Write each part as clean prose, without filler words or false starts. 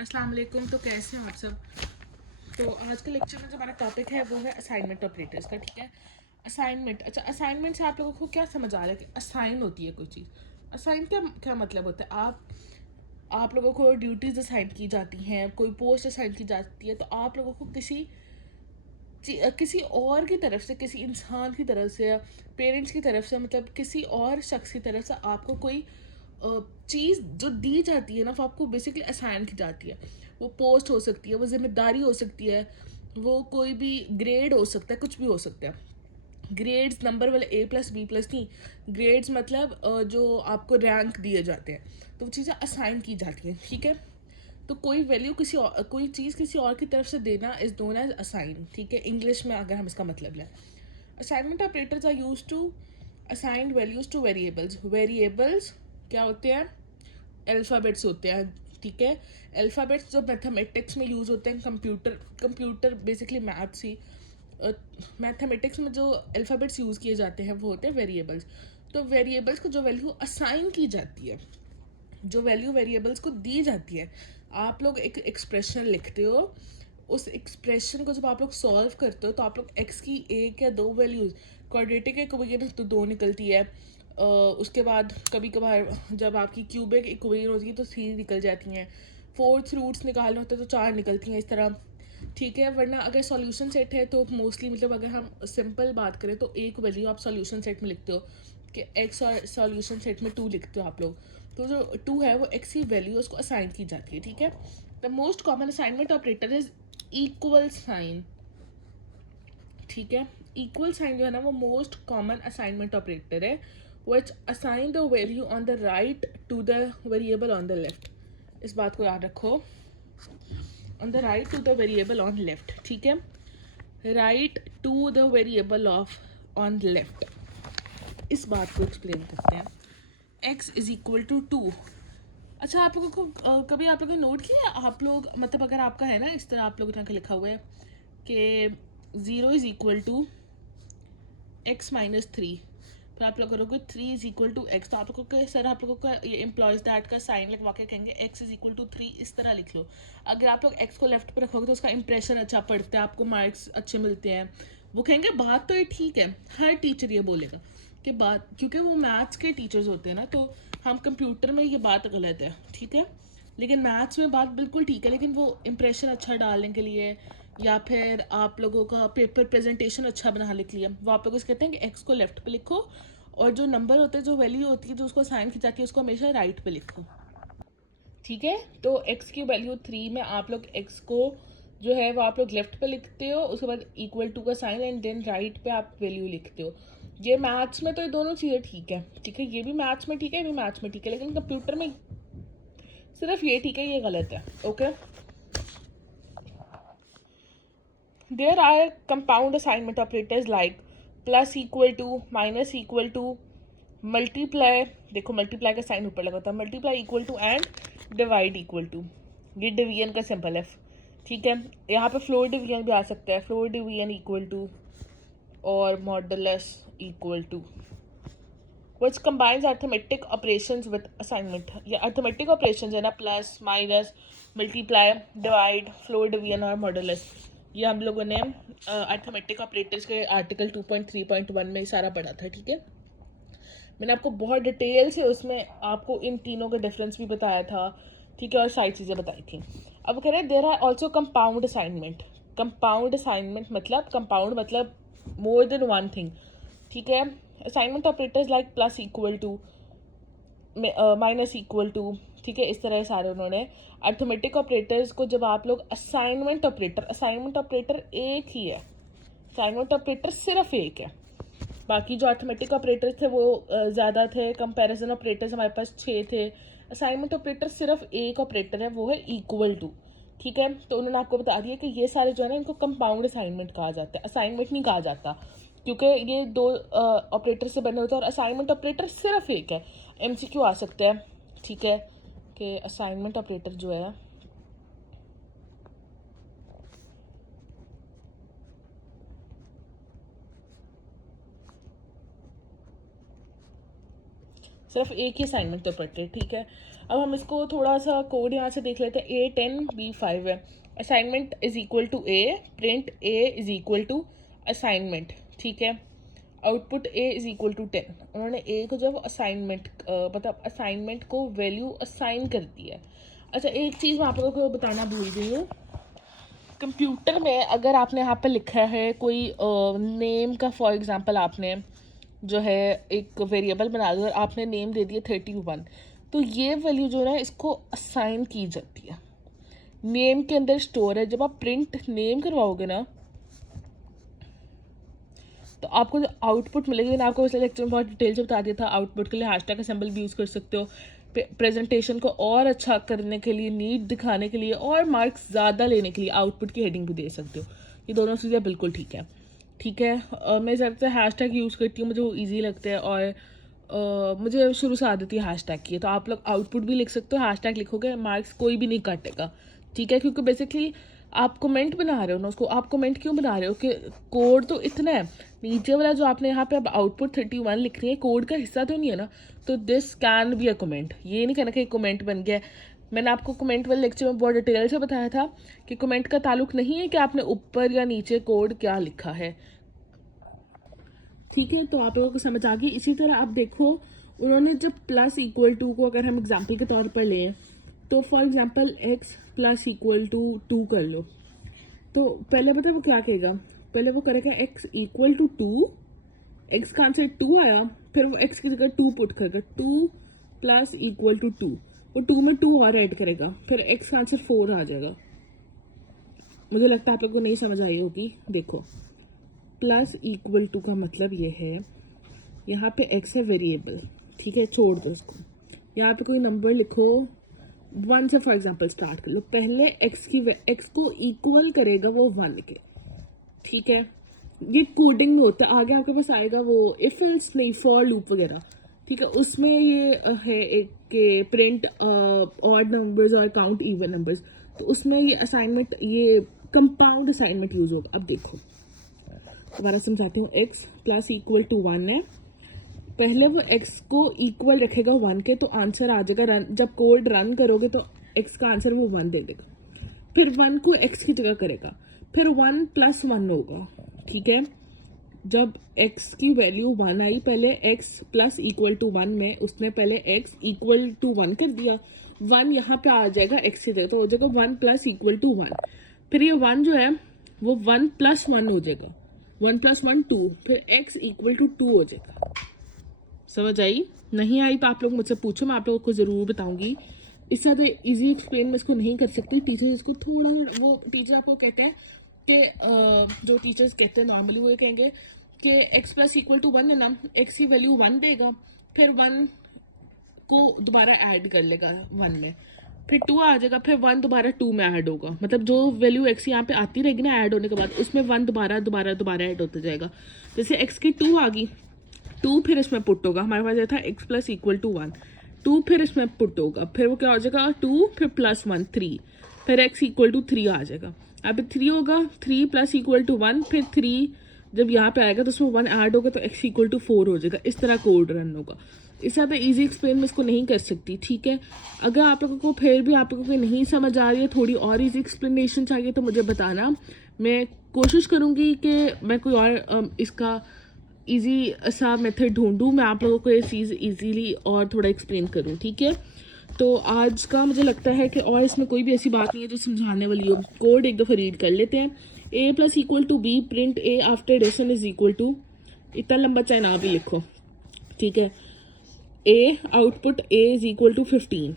अस्सलाम वालेकुम। तो कैसे हैं आप सब। तो आज के लेक्चर में जो हमारा टॉपिक है वो है असाइनमेंट ऑपरेटर्स का। ठीक है, असाइनमेंट। अच्छा, असाइनमेंट से आप लोगों को क्या समझ आ रहा है कि असाइन होती है कोई चीज़। असाइन क्या क्या मतलब होता है। आप लोगों को ड्यूटीज़ असाइन की जाती हैं, कोई पोस्ट असाइन की जाती है, तो आप लोगों को किसी और की तरफ से, किसी इंसान की तरफ से, पेरेंट्स की तरफ से, मतलब किसी और शख्स की तरफ से आपको कोई चीज़ जो दी जाती है ना, वो आपको बेसिकली असाइन की जाती है। वो पोस्ट हो सकती है, वो जिम्मेदारी हो सकती है, वो कोई भी ग्रेड हो सकता है, कुछ भी हो सकता है। ग्रेड्स नंबर वाले A+B+ नहीं, ग्रेड्स मतलब जो आपको रैंक दिए जाते हैं, तो वो चीज़ें असाइन की जाती हैं। ठीक है, तो कोई वैल्यू कोई चीज़ किसी और की तरफ से देना इज नोन एज असाइन। ठीक है, इंग्लिश में अगर हम इसका मतलब लें, assignment operators are used to assign values to variables. Variables क्या होते हैं? अल्फ़ाबेट्स होते हैं। ठीक है, अल्फ़ाबेट्स जो मैथमेटिक्स में यूज़ होते हैं, कंप्यूटर बेसिकली मैथ्स ही, मैथमेटिक्स में जो अल्फ़ाबेट्स यूज़ किए जाते हैं वो होते हैं वेरिएबल्स। तो वेरिएबल्स को जो वैल्यू असाइन की जाती है, जो वैल्यू वेरिएबल्स को दी जाती है, आप लोग एक एक्सप्रेशन लिखते हो। उस एक्सप्रेशन को जब आप लोग सॉल्व करते हो तो आप लोग एक्स की एक या दो वैल्यूज़, क्वाड्रेटिक इक्वेशन तो दो निकलती है, उसके बाद कभी कभार जब आपकी क्यूबिक इक्वेशन होती है तो थ्री निकल जाती हैं, फोर्थ रूट्स निकालने होते हैं तो चार निकलती हैं, इस तरह। ठीक है, वरना अगर सॉल्यूशन सेट है तो मोस्टली, मतलब अगर हम सिंपल बात करें तो एक वैल्यू आप सॉल्यूशन सेट में लिखते हो कि एक्स, और सॉल्यूशन सेट में टू लिखते हो आप लोग। तो जो टू है वो एक्स की वैल्यू उसको असाइन की जाती है। ठीक है, the most common assignment operator is equal sign. ठीक है, इक्वल साइन जो है ना वो मोस्ट कॉमन असाइनमेंट ऑपरेटर है, which assign the value on the right to the variable on the left. इस बात को याद रखो, on the right to the variable on left. ठीक है, right to the variable of on left, इस बात को एक्सप्लेन करते हैं। x is equal to 2। अच्छा, आप लोगों को कभी आप लोगों ने नोट किया, आप लोग मतलब अगर आपका है ना इस तरह, आप लोगों ने लिखा हुआ है कि 0 इज इक्वल टू x-3, फिर आप लोग करोगे 3 इज इक्वल टू एक्स, तो आप लोगों का सर, आप लोगों का ये एम्प्लॉयज दैट का साइन लगवा के कहेंगे x इज इक्वल टू 3, इस तरह लिख लो। अगर आप लोग x को लेफ्ट पर रखोगे तो उसका इंप्रेशन अच्छा पड़ता है, आपको मार्क्स अच्छे मिलते हैं। वो कहेंगे बात तो ये ठीक है, हर टीचर ये बोलेगा कि बात, क्योंकि वो मैथ्स के टीचर्स होते हैं ना, तो हम कंप्यूटर में ये बात गलत है। ठीक है, लेकिन मैथ्स में बात बिल्कुल ठीक है, लेकिन वो इम्प्रेशन अच्छा डालने के लिए, या फिर आप लोगों का पेपर प्रेजेंटेशन अच्छा बनाने के लिए, वो आप लोग इस कहते हैं कि एक्स को लेफ्ट पे लिखो, और जो नंबर होते हैं, जो वैल्यू होती है, जो उसको साइन की जाती है, उसको हमेशा राइट पे लिखो। ठीक है, तो x की वैल्यू 3 में आप लोग x को जो है वो आप लोग लेफ्ट पे लिखते हो, उसके बाद इक्वल टू का साइन, एंड देन राइट पे आप वैल्यू लिखते हो। ये मैथ्स में तो ये दोनों चीज़ें ठीक है। ठीक है, ये भी मैथ्स में ठीक है, ये भी मैथ्स में ठीक है, लेकिन कंप्यूटर में सिर्फ ये ठीक है, ये गलत है। Okay, there are compound assignment operators like plus equal to, minus equal to, multiply. देखो मल्टीप्लाई का साइन ऊपर लगा होता है, multiply equal to, and divide equal to. ये डिवीजन का सिंपल है। ठीक है, यहाँ पे फ्लोर डिवीजन भी आ सकता है, फ्लोर डिवीजन इक्वल टू और modulus equal to, which combines arithmetic operations with assignment। ये arithmetic operations है ना, plus minus multiply divide floor division और मॉडुलस, ये हम लोगों ने अर्थमेटिक ऑपरेटर्स के आर्टिकल 2.3.1 में सारा पढ़ा था। ठीक है, मैंने आपको बहुत डिटेल से उसमें आपको इन तीनों का डिफरेंस भी बताया था। ठीक है, और सारी चीज़ें बताई थी। अब कह रहे हैं there are also compound assignment. Compound assignment मतलब, कंपाउंड मतलब मोर देन वन थिंग। ठीक है, assignment operators like plus equal to, minus equal to. ठीक है, इस तरह सारे उन्होंने अर्थमेटिक ऑपरेटर्स को, जब आप लोग असाइनमेंट ऑपरेटर एक ही है, असाइनमेंट ऑपरेटर सिर्फ एक है। बाकी जो अर्थमेटिक ऑपरेटर्स थे वो ज़्यादा थे, कंपैरिजन ऑपरेटर्स हमारे पास 6 थे। असाइनमेंट ऑपरेटर सिर्फ एक ऑपरेटर है, वो है इक्वल टू। ठीक है, तो उन्होंने आपको बता दिया कि ये सारे जो है ना, इनको कंपाउंड असाइनमेंट कहा जाता है, असाइनमेंट नहीं कहा जाता, क्योंकि ये दो ऑपरेटर से बने होते हैं, और असाइनमेंट ऑपरेटर सिर्फ एक है। MCQ आ सकते हैं। ठीक है, कि असाइनमेंट ऑपरेटर जो है सिर्फ एक ही असाइनमेंट ऑपरेटर। ठीक है, अब हम इसको थोड़ा सा कोड यहाँ से देख लेते हैं। A10B5 है, assignment is equal to A, print A is equal to assignment, ठीक है। Output A is equal to 10। उन्होंने A को जब असाइनमेंट मतलब असाइनमेंट को वैल्यू असाइन कर दी है। अच्छा, एक चीज़ मैं आप लोगों को बताना भूल गई हूँ। कंप्यूटर में अगर आपने यहाँ पे लिखा है कोई नेम का, फॉर एग्जांपल आपने जो है एक वेरिएबल बना दिया और आपने नेम दे दिया 31, तो ये वैल्यू जो है इसको असाइन की जाती है, नेम के अंदर स्टोर है। जब आप प्रिंट नेम करवाओगे ना तो आपको जो आउटपुट मिलेगी, मैंने आपको पिछले लेक्चर में बहुत डिटेल से बता दिया था। आउटपुट के लिए हैशटैग का सिंबल भी यूज़ कर सकते हो, प्रेजेंटेशन को और अच्छा करने के लिए, नीट दिखाने के लिए और मार्क्स ज़्यादा लेने के लिए आउटपुट की हेडिंग भी दे सकते हो। ये दोनों चीज़ें बिल्कुल ठीक है, ठीक है। मैं ज़्यादातर हैशटैग यूज़ करती हूँ, मुझे वो ईजी लगता है और मुझे शुरू से आदत है हैशटैग की है। तो आप लोग आउटपुट भी लिख सकते हो, हैशटैग लिखोगे मार्क्स कोई भी नहीं काटेगा, ठीक है। क्योंकि बेसिकली आप कमेंट बना रहे हो ना, उसको आप कमेंट क्यों बना रहे हो कि कोड तो इतना है, नीचे वाला जो आपने यहाँ पे अब आउटपुट 31 लिख रही है कोड का हिस्सा तो नहीं है ना, तो this can be a comment. ये नहीं कहना कि कमेंट बन गया। मैंने आपको कमेंट वाले लेक्चर में बहुत डिटेल से बताया था कि कमेंट का ताल्लुक नहीं है कि आपने ऊपर या नीचे कोड क्या लिखा है, ठीक है। तो आप लोगों को समझ आ गई। इसी तरह आप देखो, उन्होंने जब प्लस इक्वल टू को अगर हम एग्जाम्पल के तौर पर लें, तो for example x plus equal to 2 कर लो, तो पहले पता है वो क्या कहेगा, पहले वो करेगा x इक्वल टू 2, x का आंसर 2 आया, फिर वो x की जगह 2 पुट करेगा, 2 प्लस इक्वल टू 2, वो 2 में 2 और ऐड करेगा, फिर x का आंसर 4 आ जाएगा। मुझे लगता है आप लोग को नहीं समझ आई होगी। देखो, प्लस इक्वल टू का मतलब ये है, यहाँ पे x है वेरिएबल, ठीक है, छोड़ दो उसको। यहाँ पे कोई नंबर लिखो, 1 से फॉर एग्जांपल स्टार्ट कर लो। पहले x को इक्वल करेगा वो 1 के, ठीक है। ये कोडिंग में होता है, आगे आपके पास आएगा वो इफ एल्स नहीं, फॉर लूप वगैरह, ठीक है। उसमें ये है एक के प्रिंट ऑड नंबर्स और काउंट इवन नंबर्स, तो उसमें ये असाइनमेंट, ये कंपाउंड असाइनमेंट यूज होगा। अब देखो दोबारा समझाती हूँ। x प्लस इक्वल टू 1 है, पहले वो x को इक्वल रखेगा 1 के, तो आंसर आ जाएगा रन। जब कोड रन करोगे तो x का आंसर वो 1 दे देगा, फिर 1 को x की जगह करेगा, फिर 1 प्लस 1 होगा, ठीक है। जब x की वैल्यू 1 आई, पहले x प्लस इक्वल टू 1 में उसने पहले x इक्वल टू 1 कर दिया, 1 यहाँ पे आ जाएगा x की जगह, तो हो जाएगा 1 प्लस इक्वल टू 1। फिर ये 1 जो है वो 1 प्लस 1 हो जाएगा, 1 प्लस 1 2, फिर x इक्वल टू 2 हो जाएगा। समझ आई? नहीं आई तो आप लोग मुझसे पूछो, मैं आप लोगों को ज़रूर बताऊंगी। इससे ज़्यादा इजी एक्सप्लेन मैं इसको नहीं कर सकती। टीचर इसको थोड़ा, वो टीचर आपको कहते हैं कि जो टीचर्स कहते हैं नॉर्मली वो ये कहेंगे कि x प्लस इक्वल टू 1 है ना, x की वैल्यू 1 देगा, फिर 1 को दोबारा ऐड कर लेगा 1 में, फिर 2 आ जाएगा, फिर 1 दोबारा 2 में ऐड होगा। मतलब जो वैल्यू x यहाँ पे आती रहेगी ना ऐड होने के बाद, उसमें 1 दोबारा ऐड होता जाएगा। जैसे x की 2 आ गई, 2 फिर इसमें पुट होगा, हमारे पास ये था x प्लस इक्वल टू 1, 2 फिर इसमें पुट होगा, फिर वो क्या हो जाएगा 2 फिर प्लस 1 3, फिर x इक्वल टू 3 आ जाएगा। अब 3 होगा, 3 प्लस इक्वल टू 1, फिर 3 जब यहाँ पे आएगा तो उसमें 1 ऐड होगा तो x इक्वल टू 4 हो जाएगा। इस तरह कोड रन होगा। इससे ज़्यादा ईजी एक्सप्लेन मैं इसको नहीं कर सकती, ठीक है। अगर आप लोगों को फिर भी आप लोगों को नहीं समझ आ रही है, थोड़ी और ईजी एक्सप्लेनेशन चाहिए तो मुझे बताना, मैं कोशिश करूँगी कि मैं कोई और इसका ईजी सा मेथड ढूंढूँ, मैं आप लोगों को ये चीज़ ईजीली और थोड़ा एक्सप्लेन करूँ, ठीक है। तो आज का मुझे लगता है कि और इसमें कोई भी ऐसी बात नहीं है जो समझाने वाली हो। कोड एक दफ़ा रीड कर लेते हैं। a plus equal to b, print a after addition is equal to, इतना लंबा चाहे ना भी लिखो, ठीक है। a output a is equal to 15,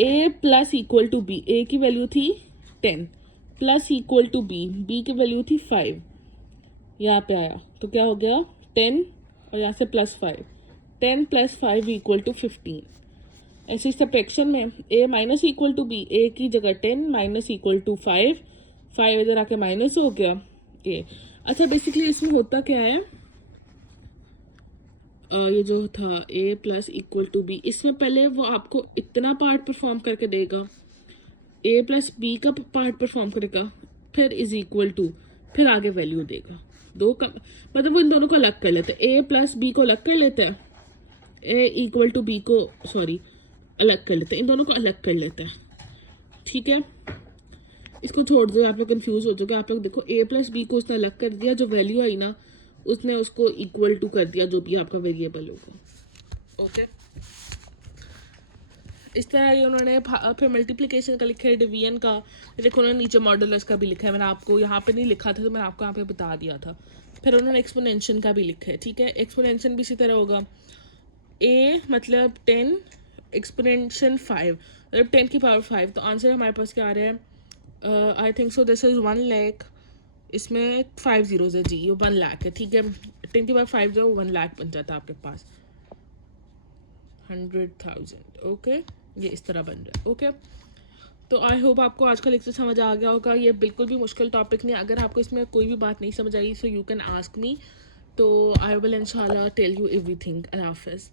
a plus equal to b, a की वैल्यू थी 10 plus equal to b, b की वैल्यू थी 5, यहाँ पे आया तो क्या हो गया 10 और यहाँ से प्लस 5, 10 प्लस 5 इक्वल टू 15। ऐसे सब्ट्रैक्शन में a minus equal to b, a की जगह 10 माइनस इक्वल टू 5, 5 इधर आके माइनस हो गया a। अच्छा, बेसिकली इसमें होता क्या है, ये जो था a plus equal to b, इसमें पहले वो आपको इतना पार्ट परफॉर्म करके देगा, a प्लस b का पार्ट परफॉर्म करेगा, फिर इज इक्वल टू, फिर आगे वैल्यू देगा। दो का मतलब वो इन दोनों को अलग कर लेते हैं, a प्लस b को अलग कर लेते हैं, a इक्वल टू b को, सॉरी अलग कर लेते हैं, इन दोनों को अलग कर लेते हैं, ठीक है। इसको छोड़ दो, आप लोग कंफ्यूज हो चुके। आप लोग देखो a प्लस बी को उसने अलग कर दिया, जो वैल्यू आई ना उसने उसको इक्वल टू कर दिया जो भी आपका वेरिएबल होगा, ओके। इस तरह ये उन्होंने फिर मल्टीप्लिकेशन का लिखा है, डिवीजन का देखो उन्होंने नीचे मॉडुलस का भी लिखा है, मैंने आपको यहाँ पे नहीं लिखा था तो मैंने आपको यहाँ पे बता दिया था। फिर उन्होंने एक्सपोनेंशियल का भी लिखा है, ठीक है। एक्सपोनेंशियल भी इसी तरह होगा, a मतलब 10 एक्सपोनेंशियल 5 मतलब 10 की पावर 5, तो आंसर हमारे पास क्या आ रहा है, I think so this is 1 lakh, इसमें 5 जीरोज़ है जी, ये 1 लाख है, ठीक है। 10 की पावर 5 जो 1 लाख बन जाता है आपके पास, 100,000, ओके। ये इस तरह बन रहा है, ओके। तो आई होप आपको आज का लेक्चर समझ आ गया होगा। ये बिल्कुल भी मुश्किल टॉपिक नहीं, अगर आपको इसमें कोई भी बात नहीं समझ आई so you can ask me, तो आई विल इंशाल्लाह टेल यू एवरीथिंग। अल्लाह हाफ़िज़।